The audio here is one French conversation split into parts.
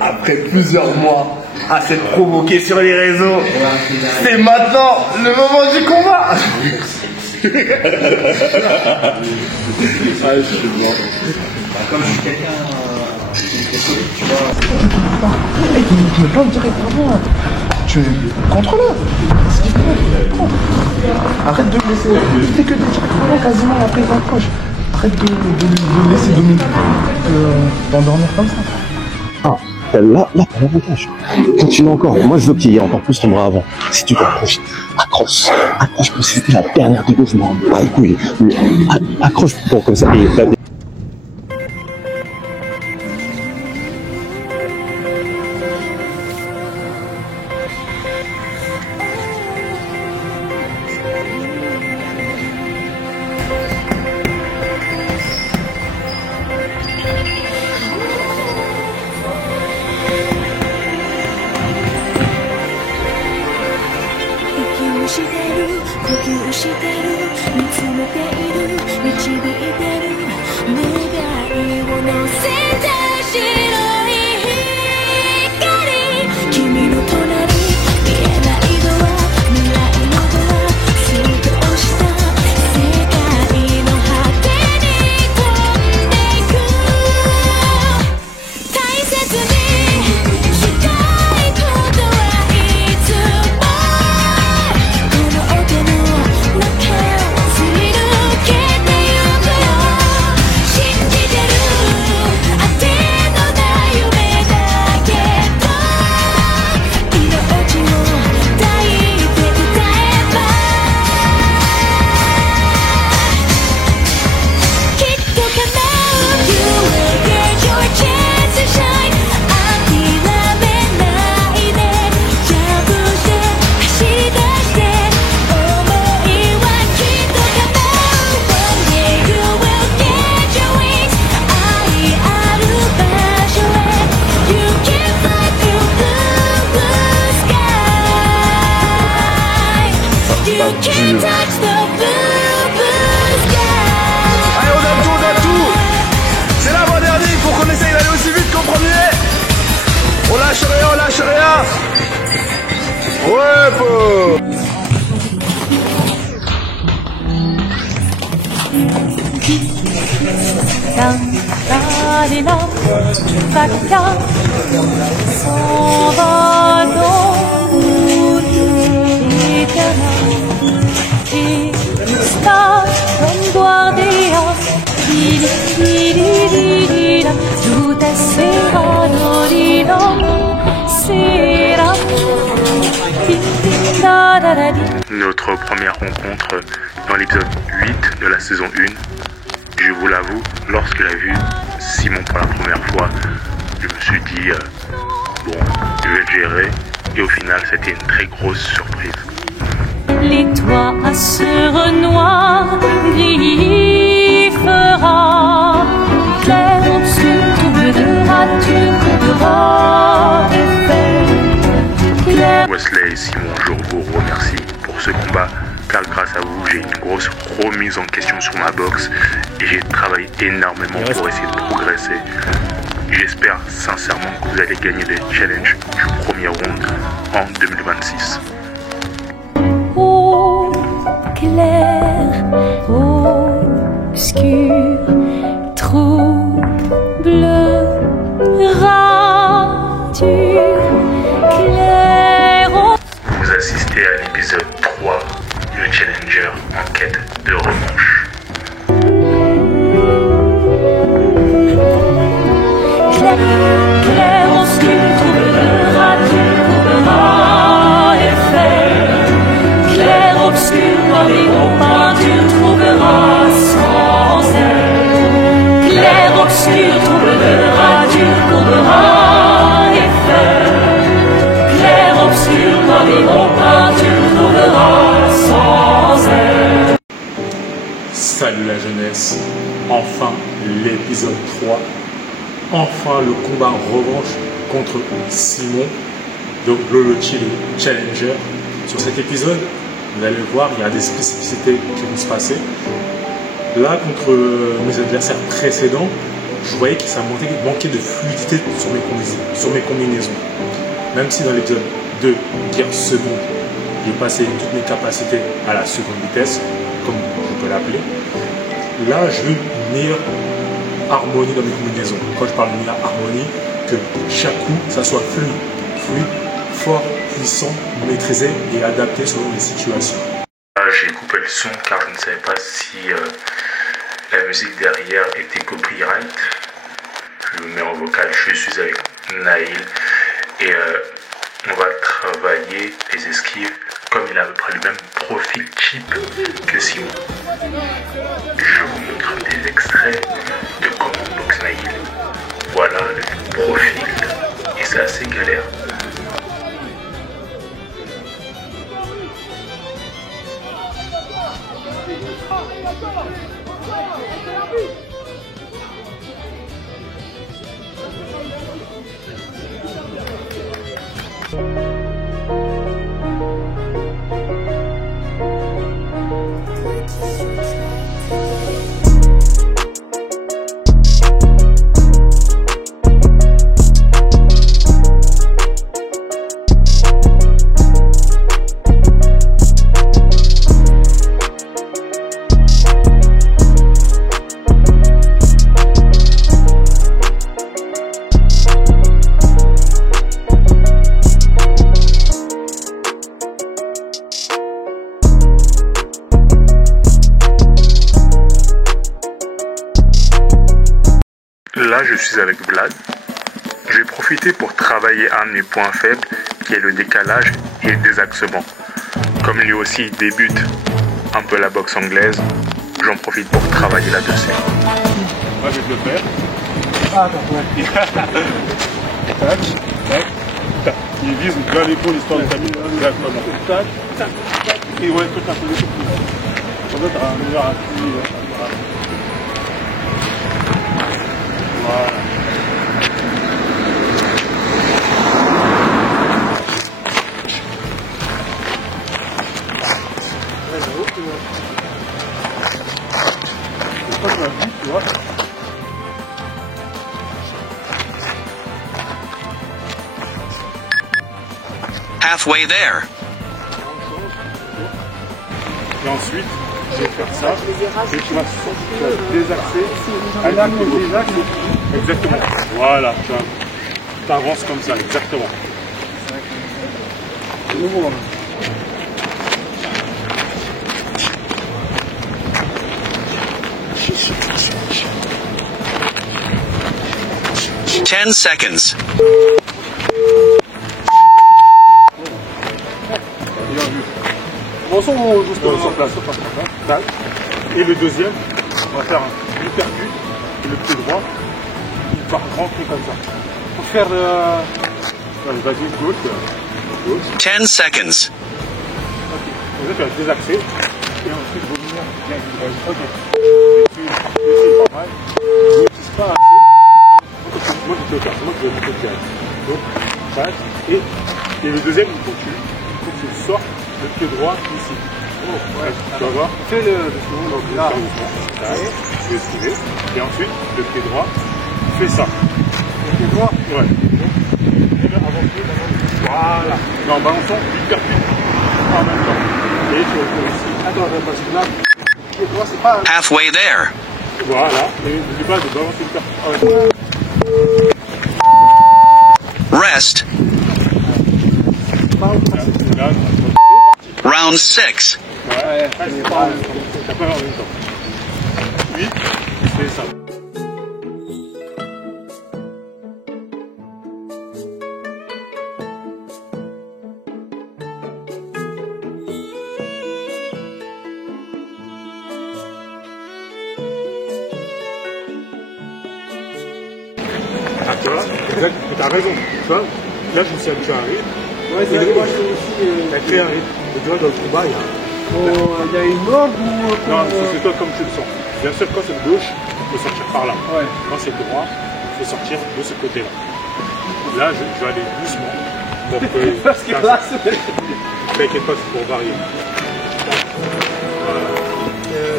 Après plusieurs mois à s'être provoqué sur les réseaux, c'est maintenant le moment du combat. Je suis mort. Comme je suis quelqu'un tu vois. Tu me plantes directement. Tu contrôle-le. Arrête de le laisser. Tu fais que des directement quasiment la prise d'approche. Arrête de laisser dominer. T'endormir comme ça. Ah, là, t'as l'avantage. Continue encore. Moi, je veux qu'il y ait encore plus ton bras avant. Si tu t'accroches, accroche comme si c'était la dernière vidéo, je m'en bats les couilles. Accroche bon comme ça. Et notre première rencontre dans l'épisode 8 de la saison 1. Je vous l'avoue, lorsque j'ai vu Simon pour la première fois, je me suis dit, bon, je vais le gérer. Et au final, c'était une très grosse surprise. Les toits à sur noir, gris fera, clair au-dessus, trouveras, tu trouveras, effet. Wesley et Simon, je vous remercie pour ce combat, car grâce à vous, j'ai une grosse remise en question sur ma boxe et j'ai travaillé énormément pour essayer de progresser. J'espère sincèrement que vous allez gagner les challenges du premier round en 2026. Eau claire, obscur, trouble, rature, clair. Vous assistez à l'épisode 3 du Challenger en quête de revanche. Clair, obscur, trouble, rature, trouveras, effet. Clair, obscur, noir et opaque, tu trouveras sans elle. Clair, obscur, trouble, rature, trouveras, effet. Clair, obscur, noir et opaque, tu trouveras sans elle. Salut la jeunesse, enfin l'épisode 3, enfin le combat revanche contre Simon, donc Lolo Chili Challenger. Sur cet épisode, vous allez voir, il y a des spécificités qui vont se passer. Là, contre mes adversaires précédents, je voyais que ça manquait de fluidité sur mes combinaisons. Même si dans l'épisode 2, guerre seconde, j'ai passé toutes mes capacités à la seconde vitesse, comme je peux l'appeler, là je veux une meilleure harmonie dans mes combinaisons. Quand je parle de meilleure harmonie, que chaque coup, ça soit fluide, fort, puissant, maîtrisé et adapté selon les situations. J'ai coupé le son car je ne savais pas si la musique derrière était copyright. Je me mets en vocal, je suis avec Naïl et on va travailler les esquives comme il a à peu près le même profil type que Simon. Je vous montre des extraits de comment boxe Naïl. Voilà le profil et c'est assez galère. Là, je suis avec Vlad. J'ai profité pour travailler un de mes points faibles, qui est le décalage et le désaxement. Comme lui aussi débute un peu la boxe anglaise, j'en profite pour travailler là-dessus. Moi, je vais te le faire. Ah, d'accord. Tac, tac, tac. Il vise bien l'épaule, histoire de terminer exactement. Tac, tac, tac. Et ouais, tout un peu de plus. Comme ça, tu auras un meilleur appui. Voilà. Halfway there. Et ensuite, je vais faire ça. Et tu vas désaxer. Exactement. Voilà. Tu avances comme ça, exactement. C'est nouveau. 10 seconds. Commençons justement sur place. Et le deuxième, on va faire un hypercut. Et le pied droit, il va rentrer comme ça. Pour faire le... Vas-y, gauche. 10 seconds. Ok. Vous êtes désaxé. Et ensuite, vous venir bien avec le ok. C'est pas mal. Ne n'utilise pas assez. Moi, je vais te faire. Moi, je vais te faire. Donc, passe. Et le deuxième, il faut que tu sortes le pied droit ici. Oh, ouais. Tu vas voir. Fais le second. Donc là, je vais esquiver. Et ensuite, le pied droit, fais ça. Le pied droit. Ouais. Voilà. Non, balançons hypercut en même temps. Et tu vas faire ici. Attends, parce que là, le pied droit, c'est pas... Halfway there. Voilà. Et n'oublie pas de balancer hypercut. Rest. Là, Round 6. ouais, c'est pas en même temps. T'as pas en même temps. 8, c'est ça. Ah, tu vois, exact, t'as raison. Tu vois, là, je me suis habitué à un rythme. Ouais, c'est vrai, moi, je fais aussi. T'as créé un rythme. Et tu vois, dans le combat, il y a une ordre ou. Non, c'est toi comme tu le sens. Bien sûr, quand c'est de gauche, il faut sortir par là. Ouais. Quand c'est droit, il faut sortir de ce côté-là. Là, je vais aller doucement. Pour que. Parce que là, c'est. T'inquiète pas, c'est pour varier. Voilà.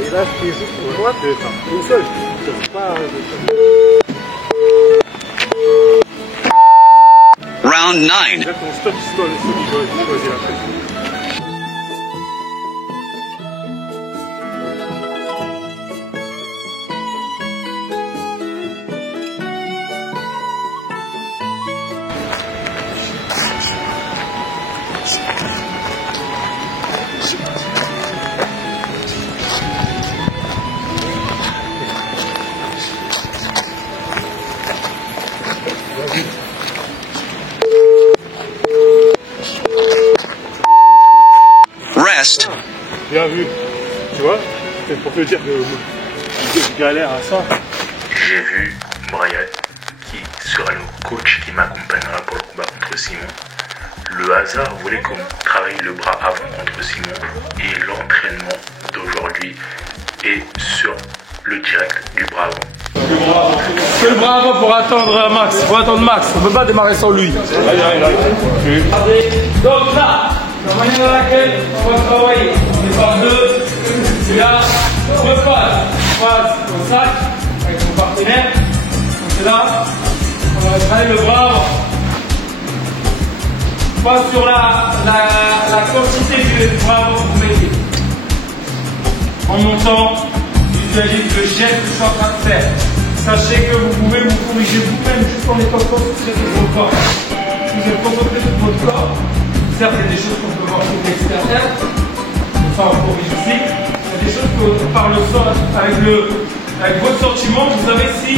Et là, je fais juste pour droite. C'est ça. Une seule. C'est pas. Round 9. Exactement, stop, choisis la tête. Rest. Bien vu. Tu vois, c'est pour te dire que je galère à ça. J'ai vu Brian, qui sera le coach qui m'accompagnera pour le combat contre Simon. Le hasard voulait qu'on travaille le bras avant contre Simon et l'entraînement d'aujourd'hui est sur le direct du bras avant. Que le bras avant pour attendre Max. Pour attendre Max. On ne peut pas démarrer sans lui. Donc là, la manière dans laquelle on va travailler, on est par deux. Là, repasse au sac avec son partenaire. Donc là, on va travailler le bras avant. Pas sur la quantité du bras avant que vous mettez. En montant, visualisez le geste que je suis en train de faire. Sachez que vous pouvez vous corriger vous-même juste en étant concentré sur votre corps. Si vous êtes concentré sur votre corps, certes, il y a des choses qu'on peut voir sur l'extérieur, ça on corrige aussi. Il y a des choses que par le sol, avec votre sentiment, vous savez si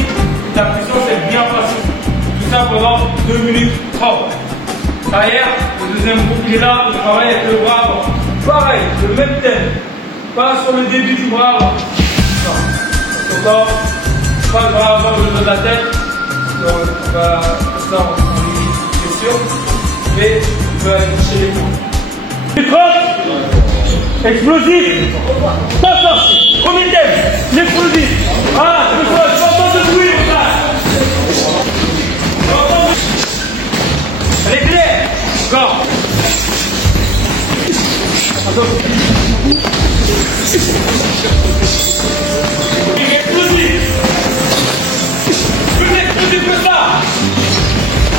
la puissance est bien passée. Tout ça pendant 2 minutes 30. Derrière, le deuxième groupe il est là, on travaille avec le bras avant. Pareil, le même thème. Pas sur le début du bras avant. Non. Pas le bras avant le dos de la tête. Donc, on va ça en limite, c'est sûr. Mais on peut aller chez les coups. 30. Explosif. Pas premier thème. L'explosif. Ah, je m'entends de bruit comme ça. Elle est claire. Encore. Explosif. Plus explosif que ça.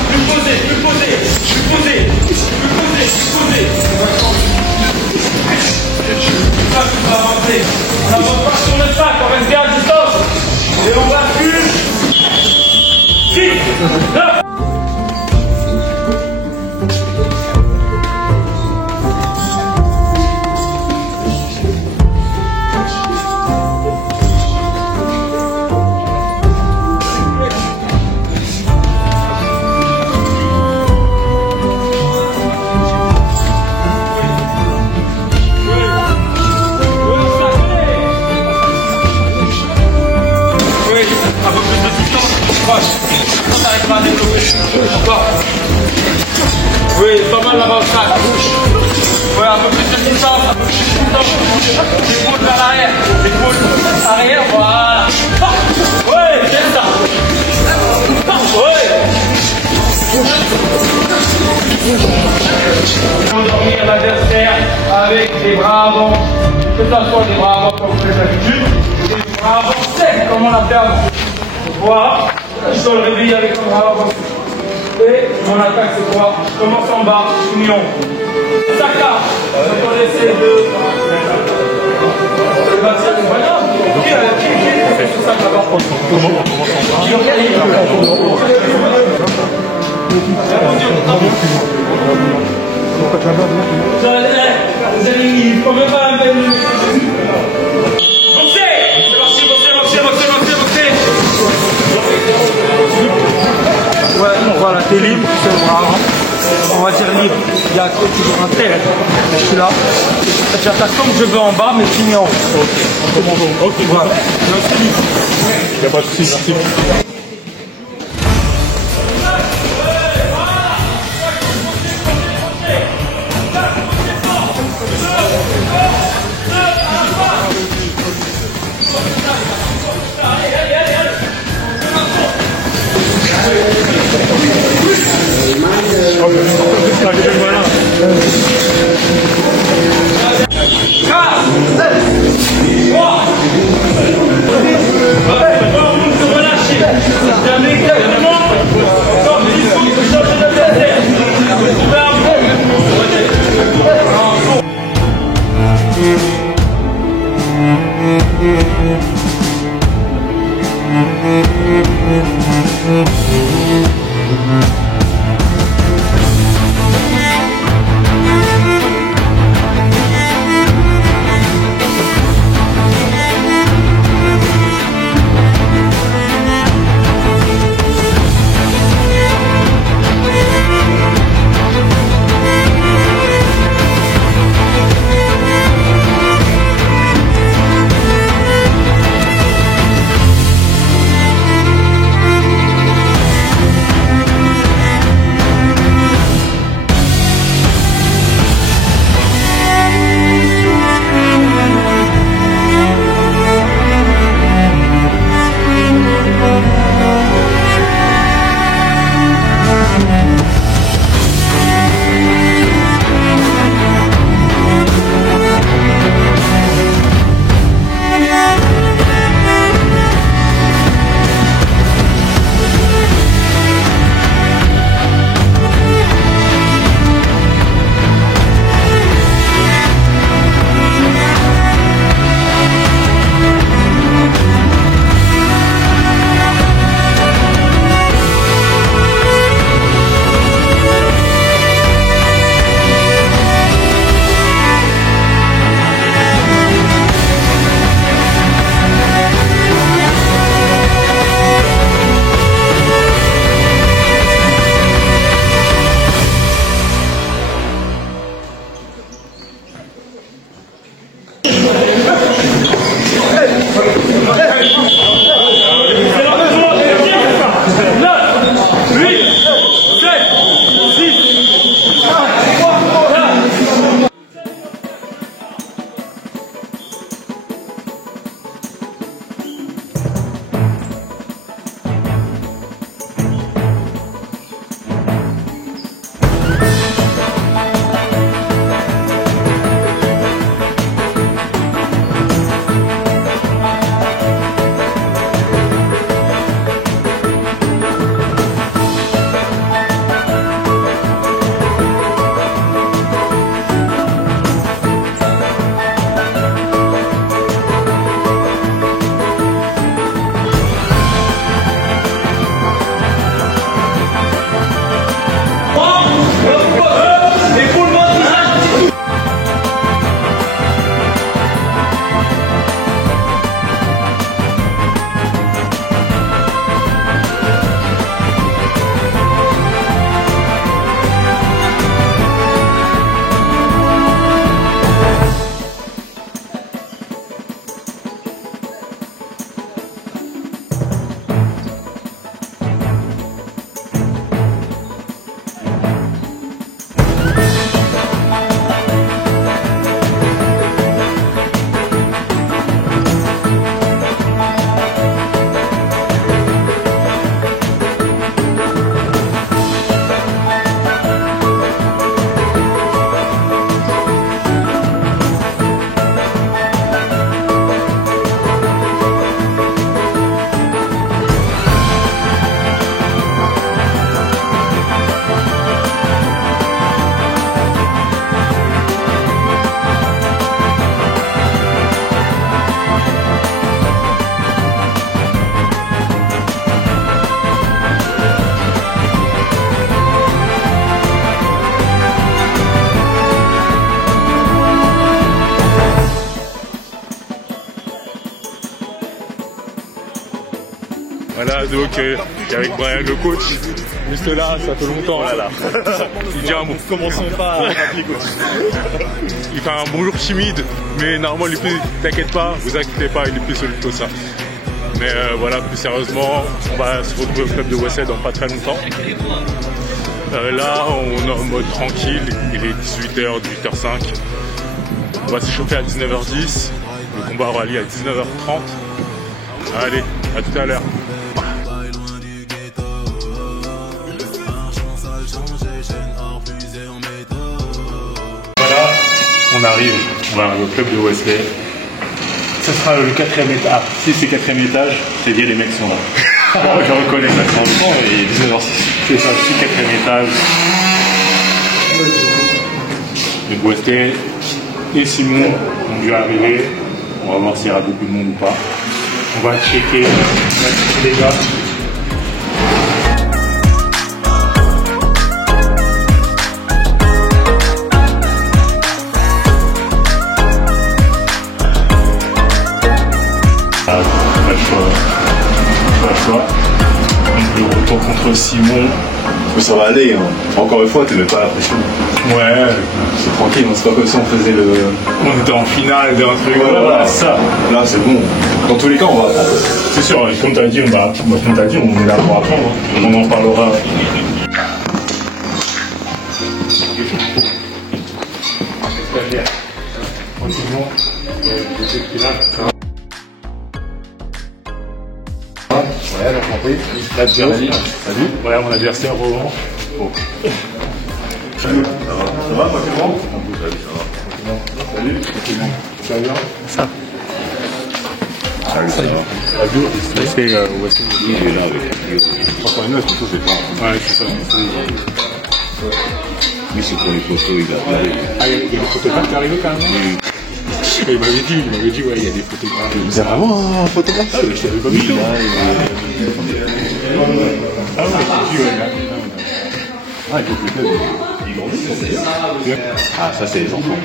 Plus posé, plus posé, plus posé, plus posé, plus posé. Ça, tu vas avancer. On n'avance pas sur le sac, on reste bien à distance. Et on va plus. 6, 9. Encore. Oui, pas mal là-bas au sac. Oui, un peu plus de distance, un peu plus de distance. L'épaule vers l'arrière. L'épaule arrière, voilà. Oui, c'est ça. Oui. Endormir l'adversaire avec les bras avant. Que ça soit des bras avant comme vous faites d'habitude. Des bras avant secs comme on l'a fait avant. Voilà. Je dois le réveiller avec un bras avant. Et mon attaque c'est quoi? Je commence en bas, je finis en haut. Saka, donc on essaie de bâtir les voyants. Qui est ce sac là-bas? Comment on commence en bas? Il faut même pas la peine. Boxez! C'est parti, boxez! Ouais, on voit là, t'es libre, c'est le bras avant. On va dire libre. Il y a toujours un tel. Je suis là. J'attaque comme je veux en bas, mais finis en haut. Ok, voilà. Donc c'est libre. Il n'y a pas de soucis, merci. Relâchez. vidéo qu'avec Brian le coach. Juste là, ça fait longtemps. Là. Il dit un mot. Commençons pas à rappeler coach. Il fait un bonjour timide, mais normalement, il est plus, t'inquiète pas, vous inquiétez pas, il est plus solide que ça. Mais voilà, plus sérieusement, on va se retrouver au club de Westside dans pas très longtemps. Là, on est en mode tranquille, il est 18h, 18h05. On va s'échauffer à 19h10. Le combat aura lieu à 19h30. Allez, à tout à l'heure. Voilà, on arrive au club de Westley. Ce sera le 4e étage. Si c'est 4e étage, c'est dire les mecs sont là. Je reconnais ça, franchement, et 19h06. C'est ça, si 4e étage. Donc Westley et Simon ont dû arriver. On va voir s'il y aura beaucoup de monde ou pas. On va checker les gars. Pas le choix. Donc le retour contre Simon. Ça va aller, hein. Encore une fois, tu mets pas la pression. Ouais, C'est tranquille, hein. C'est pas comme si on faisait le. on était en finale d'un truc. Voilà. Ça. Là, c'est bon. Dans tous les cas, on va apprendre. C'est sûr, comme tu as dit, on est là pour apprendre. On en parlera. Tranquillement. Ouais, j'ai compris. Salut. Voilà mon adversaire Roland. Oh. Salut. Ça va, tranquillement? Salut. Ça va bien? Ça. Salut, ça va. C'est Il est là avec la vidéo. Enfin, une autre photo, c'est pas. Ouais, c'est ça. Lui, c'est pour les photos, il a. Ah, il y a des photographes qui arrivent quand même? Il m'avait dit, ouais, il y a des photographes. C'est vraiment un photographe? Ah, je t'avais pas vu. Oui, là, Ah, ouais, j'ai dit, ouais, là. Ah, il faut que le club, il grandit, ça, d'ailleurs. Ah, ça, c'est les enfants.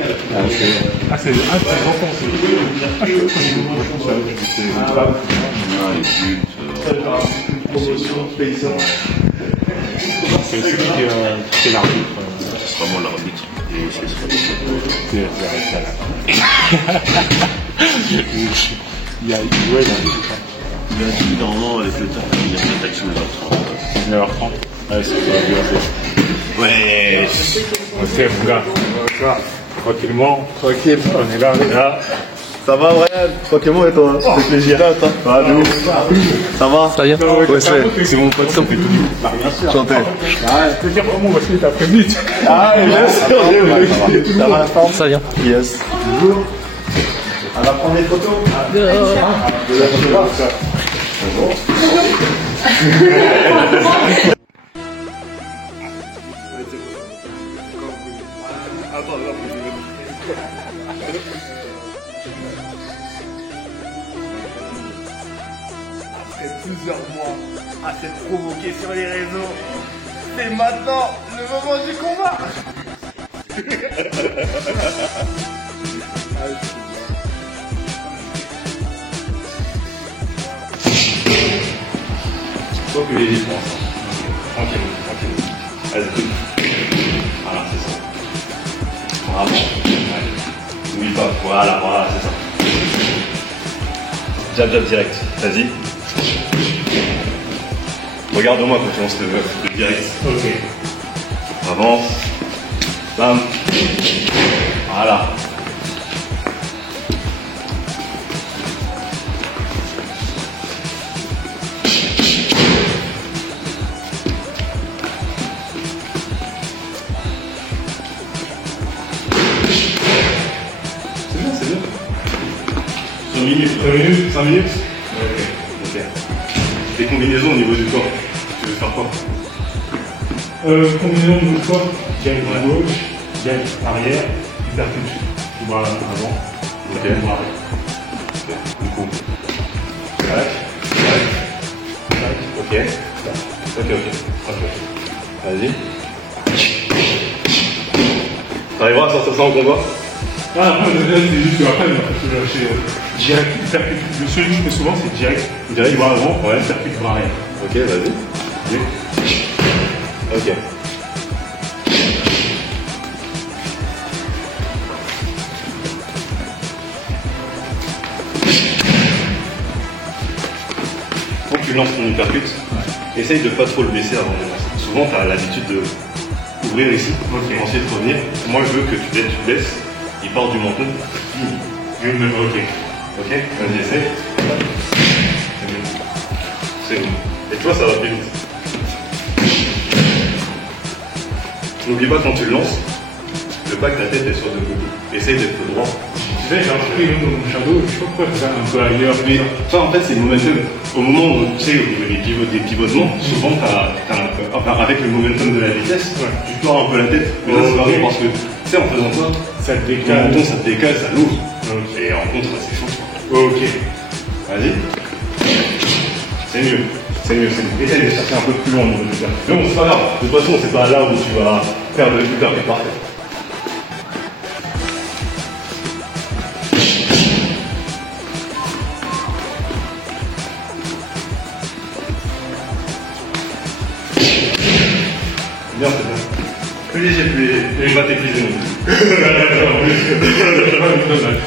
Ah, c'est les enfants, c'est c'est celui qui est l'arbitre. C'est vraiment l'arbitre. Et c'est ça. Il y a dit normalement avec le temps, il y a une attaque sur 9h30. 9h30. Ouais, c'est bien. Ouais. C'est mon gars. Tranquillement. Tranquille. On est là. Ça va, Brian? Tranquillement et toi? Ça fait plaisir. Ah, de ouf. Ça va? Ça vient? Ouais, c'est mon pote, ça fait tout. Bien sûr. Chanter. Je peux dire vraiment, parce que t'as fait vite. Ah, bien sûr. Ça va la forme? Ça vient. Yes. Bonjour. On va prendre des photos. Après plusieurs mois à s'être provoqué sur les réseaux, c'est maintenant le moment du combat. Faut que les défenses. Tranquille. Allez, voilà, c'est ça. Bravo. N'oublie pas. Voilà, c'est ça. Jab direct. Vas-y. Regarde-moi quand tu lances le direct. Ok. Avance. Bam. Voilà. C'est bien. 5 minutes. Ok. Des combinaisons au niveau du corps. Tu veux faire quoi? Combinaison du corps, gagne gauche, gagne arrière, hypercute. Tu vois avant. Ok. Du coup. Tac. Ok. Vas-y. T'arriveras à sortir ça en combat? Ah, moi, c'est juste que après, direct, hypercute. Le seul que je fais souvent, c'est direct. Direct. Tu vois avant, hypercute par arrière. Ok, vas-y. Ok. Quand tu lances ton uppercut, essaye de pas trop le baisser avant de lancer. Souvent, tu as l'habitude de ouvrir ici, et ensuite revenir. Moi, je veux que tu baisses, il part du menton, ok. Ok, vas-y, essaye. C'est bon. Et toi, ça va plus vite. N'oublie pas quand tu le lances, le pas que ta tête est sur le côté. Essaye d'être droit. Tu sais, j'ai repris mon shadow, je sais pas pourquoi c'est un peu ailleurs. Mais ça, en fait, c'est le momentum. Au moment où, tu sais, au niveau des pivotements, souvent, avec le momentum de la vitesse, tu tords un peu la tête. Mais là, c'est pas bon parce que, tu sais, en faisant ça te décale, ça te décale, ça l'ouvre. Et en contre, c'est chaud. Ok. Vas-y. C'est mieux. C'est mieux. Essaye de chercher un peu plus loin au niveau du terrain. Mais bon, c'est pas grave. De toute façon, c'est pas là où tu vas faire de l'uppercut parfait. Bien, c'est bien. Plus léger, plus léger. Et je vais t'épuiser non plus.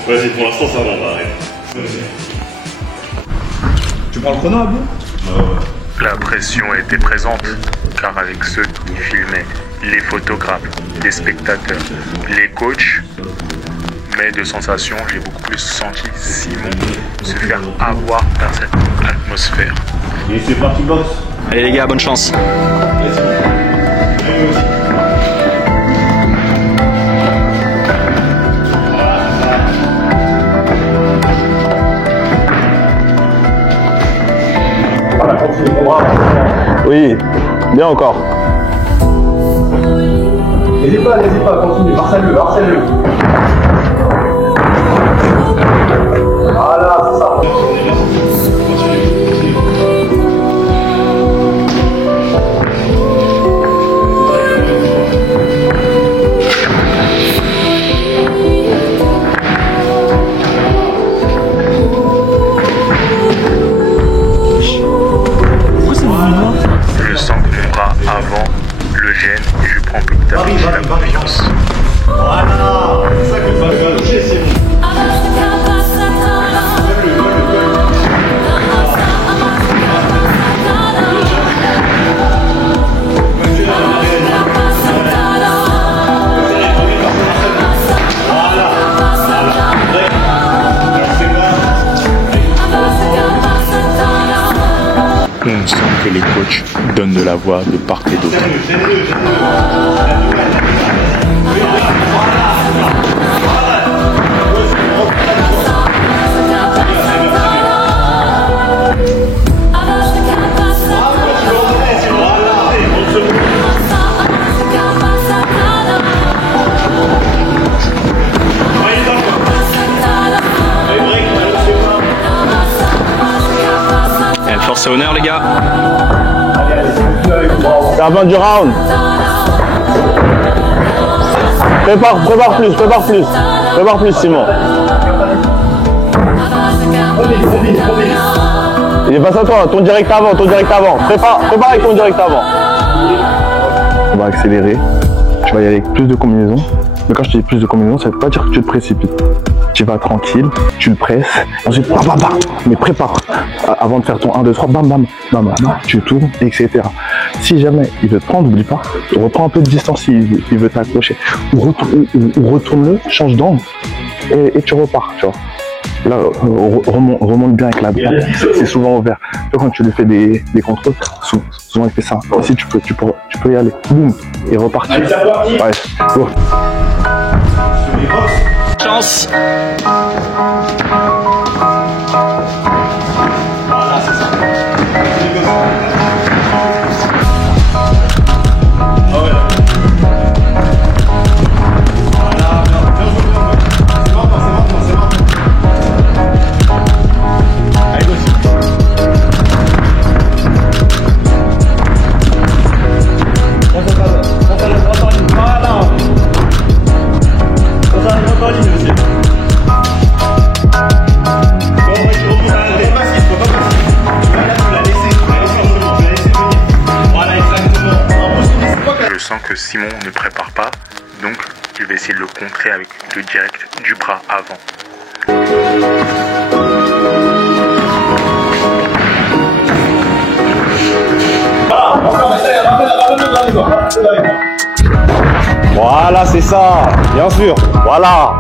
Vas-y, pour l'instant, ça va, arrête. Tu prends le chrono, Abou? La pression était présente, car avec ceux qui filmaient, les photographes, les spectateurs, les coachs, mais de sensation, j'ai beaucoup plus senti Simon se faire avoir par cette atmosphère. Et c'est parti, box. Allez les gars, bonne chance. Oui, bien encore. N'hésite pas, continue, harcèle-le, harcèle-le. Voilà, c'est ça. Je sens que mon bras avant le gêne et je prends petit à petit la confiance. Voilà, c'est ça que tu vas faire. C'est bon. On sent que les coachs donnent de la voix de part et d'autre. Force et honneur les gars. C'est la fin du round. Prépare plus Simon. Il est passé à toi, ton direct avant. Prépare avec ton direct avant. On va accélérer. Tu vas y aller avec plus de combinaisons. Mais quand je te dis plus de combinaisons, ça veut pas dire que tu te précipites. Tu vas tranquille, tu le presses, ensuite bam bam bam. Mais prépare. Avant de faire ton 1, 2, 3, bam bam, bam bam, tu tournes, etc. Si jamais il veut te prendre, n'oublie pas, reprends un peu de distance s'il veut t'accrocher. Ou retourne-le, change d'angle et tu repars, tu vois. Là, remonte bien avec la droite, c'est souvent ouvert. Quand tu lui fais des contrôles, souvent il fait ça. Si tu peux y aller, boum, et repartir. Ouais, go. Chance. Voilà, c'est ça. Ah ouais. Voilà, bien joué. C'est maintenant. Allez, go. On la droite en ligne. Voilà. On la droite en ligne aussi. sens que Simon ne prépare pas, donc je vais essayer de le contrer avec le direct du bras avant. Voilà, c'est ça, bien sûr, voilà.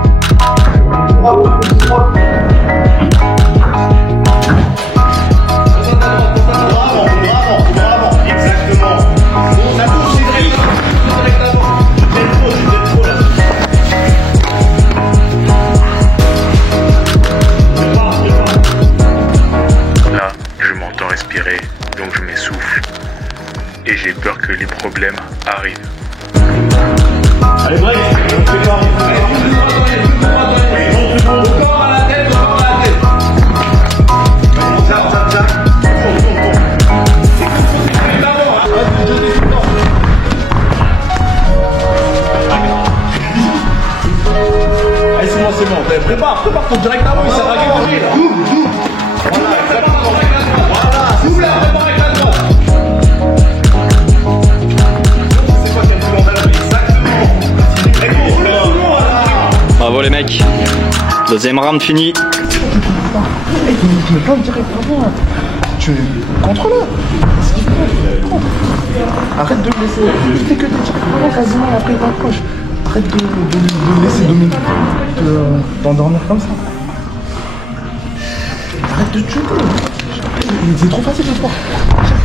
Là, je m'entends respirer, donc je m'essouffle. Et j'ai peur que les problèmes arrivent. Allez, break. Encore à la tête, encore à la tête. Allez, c'est bon. Prépare ton direct avant, il s'est dragué de lui, là. Double. Voilà, exactement. Voilà, double, prépare avec la droite. C'est quoi qu'elle dit en belle, exactement. Bravo les mecs. Deuxième round fini. Hey, tu mets pas le direct avant. Tu contrôle-le. Arrête de le laisser. Tu fais que des directs avant quasiment après il t'approche. Arrête de le laisser dominer. T'endormir comme ça. Arrête de tuer. C'est trop facile le sport.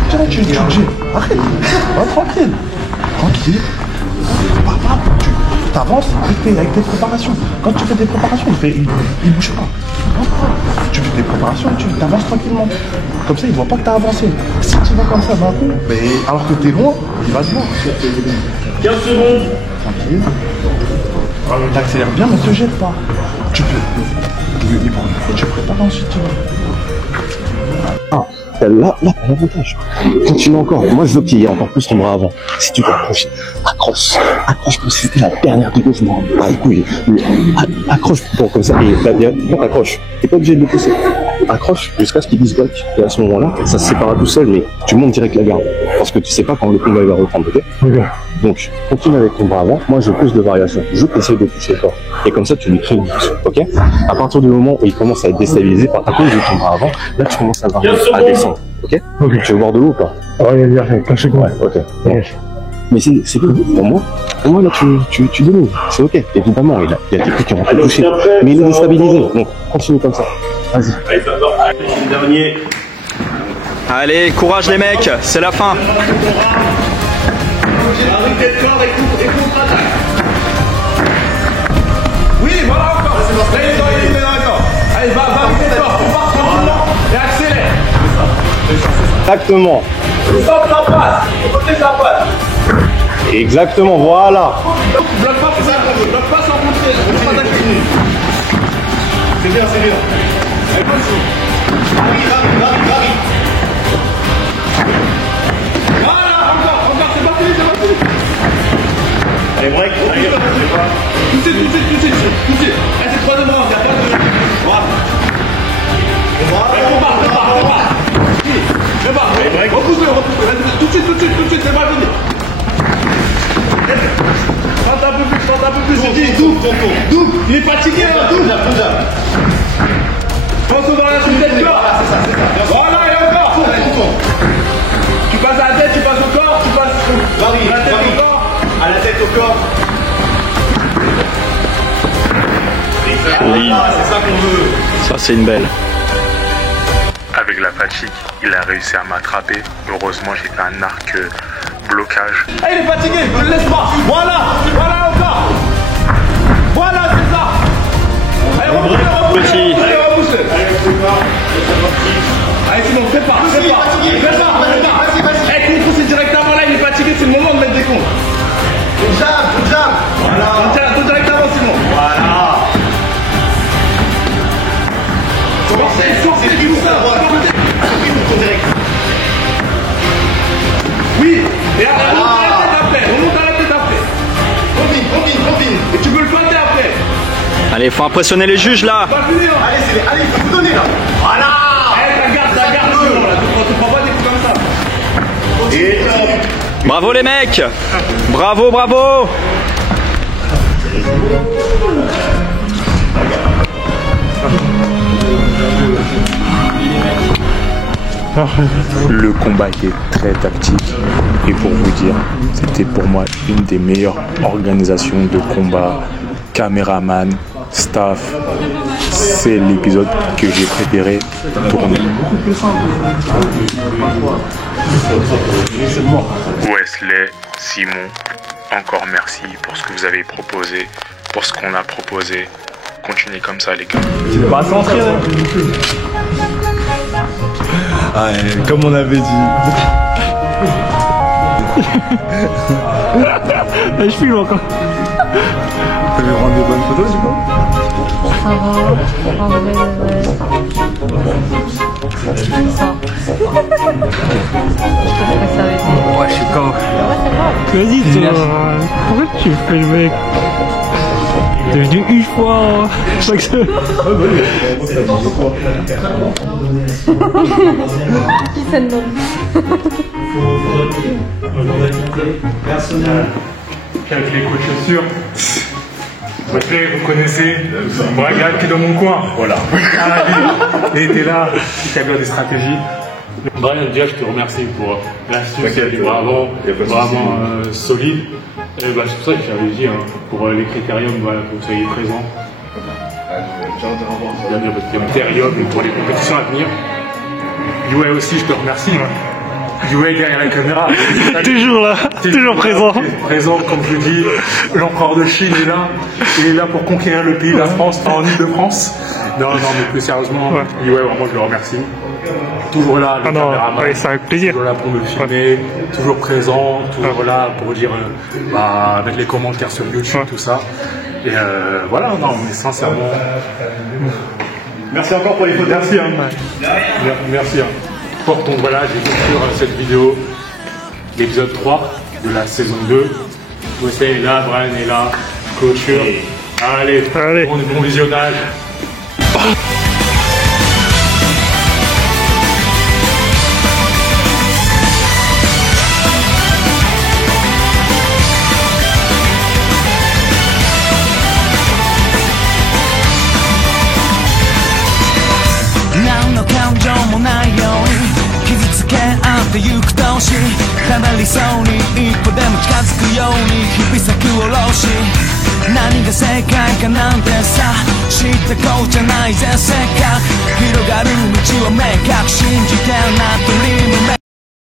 Tiens, tu arrête. Va tranquille. Tranquille. Tu avances avec tes préparations. Quand tu fais tes préparations, il bouge pas. Tu fais tes préparations, tu avances tranquillement. Comme ça, il voit pas que tu as avancé. Si tu vas comme ça d'un coup, alors que tu es loin, il va se voir. 15 secondes. Tranquille. T'accélères bien, mais te jette pas. Tu peux. Et tu prépares ensuite, tu vois. Là, t'as l'avantage. Continue encore. Moi, je veux qu'il y ait encore plus ton bras avant. Si tu t'accroches, accroche comme si c'était la dernière vidéo, je m'en bats les couilles. Accroche pour comme ça. Et non, accroche. T'es pas obligé de le pousser. Accroche jusqu'à ce qu'il dise bloc. Et à ce moment-là, ça se sépare tout seul, mais tu montes direct la garde. Parce que tu sais pas quand le combat va reprendre, ok? Donc, continue avec ton bras avant. Moi, je pousse de variation. Je essaie de toucher le corps. Et comme ça, tu lui crées une bouche, ok? À partir du moment où il commence à être déstabilisé à cause de ton bras avant, là, tu commences à descendre, ok? Tu veux voir de haut ou pas? Ouais, ouais, ok. Bon. Mais c'est bon, pour moi, là, tu domines. C'est ok. Évidemment, il y a des trucs qui ont un peu touché. Mais il est déstabilisé. Donc, continue comme ça. Vas-y. Dernier. Allez, courage les mecs, c'est la fin. Arrêtez le corps et contre-attaque. Oui, voilà encore. Là, il est d'accord. Allez, va arrêter le corps. On part tranquillement et accélère. Exactement. Sans que ça passe. Côté ça passe. Exactement, voilà. Bloque pas, c'est ça qu'on veut. Bloque pas sans contrer. Contre-attaque technique. C'est bien. Allez, comme ça. Arrive. Voilà, encore. C'est pas fini. Allez, break. Allez, tout de suite. Allez, c'est troisième round. Il y a pas de... Voilà. Prépare. Repousse-le. Tout de suite, c'est pas fini. Tente un peu plus. C'est dit, double. Il est fatigué, là, double. Pense aux variations de tête corps. Voilà, et encore. Tu passes à la tête, tu passes au corps, tu passes la tête au corps. À la tête au corps. Joli. C'est ça qu'on veut. Ça c'est une belle. Avec la fatigue, il a réussi à m'attraper. Heureusement, j'ai fait un arc blocage. Il est fatigué, ne le laisse pas. Voilà encore. Voilà, c'est ça. Allez, repousse-le. Petit. Allez, repousse-le. Allez, sinon, prépare. Allez, contre, c'est directement là, il est fatigué, c'est le moment de mettre des comptes. Jab. Voilà. Tout directement, sinon. Voilà. Sortez, oui, et après, on monte à la tête après. Combine. Et tu peux le planter après. Allez, faut impressionner les juges là. Pas fini, hein. Allez, il faut vous donner là. Voilà. Allez, la garde, là. Tu prends pas des coups comme ça. Et Bravo les mecs. Bravo, bravo. Le combat était très tactique et pour vous dire, c'était pour moi une des meilleures organisations de combat, caméraman, staff. C'est l'épisode que j'ai préféré tourner. Wesley, Simon, encore merci pour ce que vous avez proposé, pour ce qu'on a proposé. Continuez comme ça les gars. Bah, ouais, comme on avait dit. Je filme encore. Tu veux rendre des bonnes photos du coup? Ça va, en vrai, ça. Ouais, je suis comme. Vas-y, toi. Pourquoi tu fais le mec? T'es venu une fois chaque semaine. Qui s'en donne? Avec les coups de chaussures. Wesley, vous connaissez, Braga qui est dans mon coin. Voilà. Il était là, il établit des stratégies. Brian, déjà, je te remercie pour l'astuce, vraiment solide. Et bah, c'est pour ça que j'avais dit, hein, pour les critériums, voilà, que vous soyez présents. Critérium pour les compétitions à venir. UA aussi, je te remercie. UA derrière la caméra. Toujours là, toujours présent. Présent, comme je dis, l'empereur de Chine est là. Il est là pour conquérir le pays de la France, pas en Ile-de-France. Non, mais plus sérieusement, UA, vraiment, je le remercie. Toujours là, le caméraman. Ouais, c'est avec plaisir. Toujours là pour me filmer, toujours présent, toujours là pour dire, mettre les commentaires sur YouTube, tout ça. Et voilà, non, mais sincèrement. Merci encore pour les photos. Merci, hein. Merci, hein. Donc voilà, j'ai conclure cette vidéo, l'épisode 3 de la saison 2. Wesley est là, Brian est là, clôture. Allez. Bon visionnage.離りそうに一歩でも近づくように指先を下ろし何が正解かなんてさ知ってこうじゃないぜせっかく広がる道を明確信じてるなと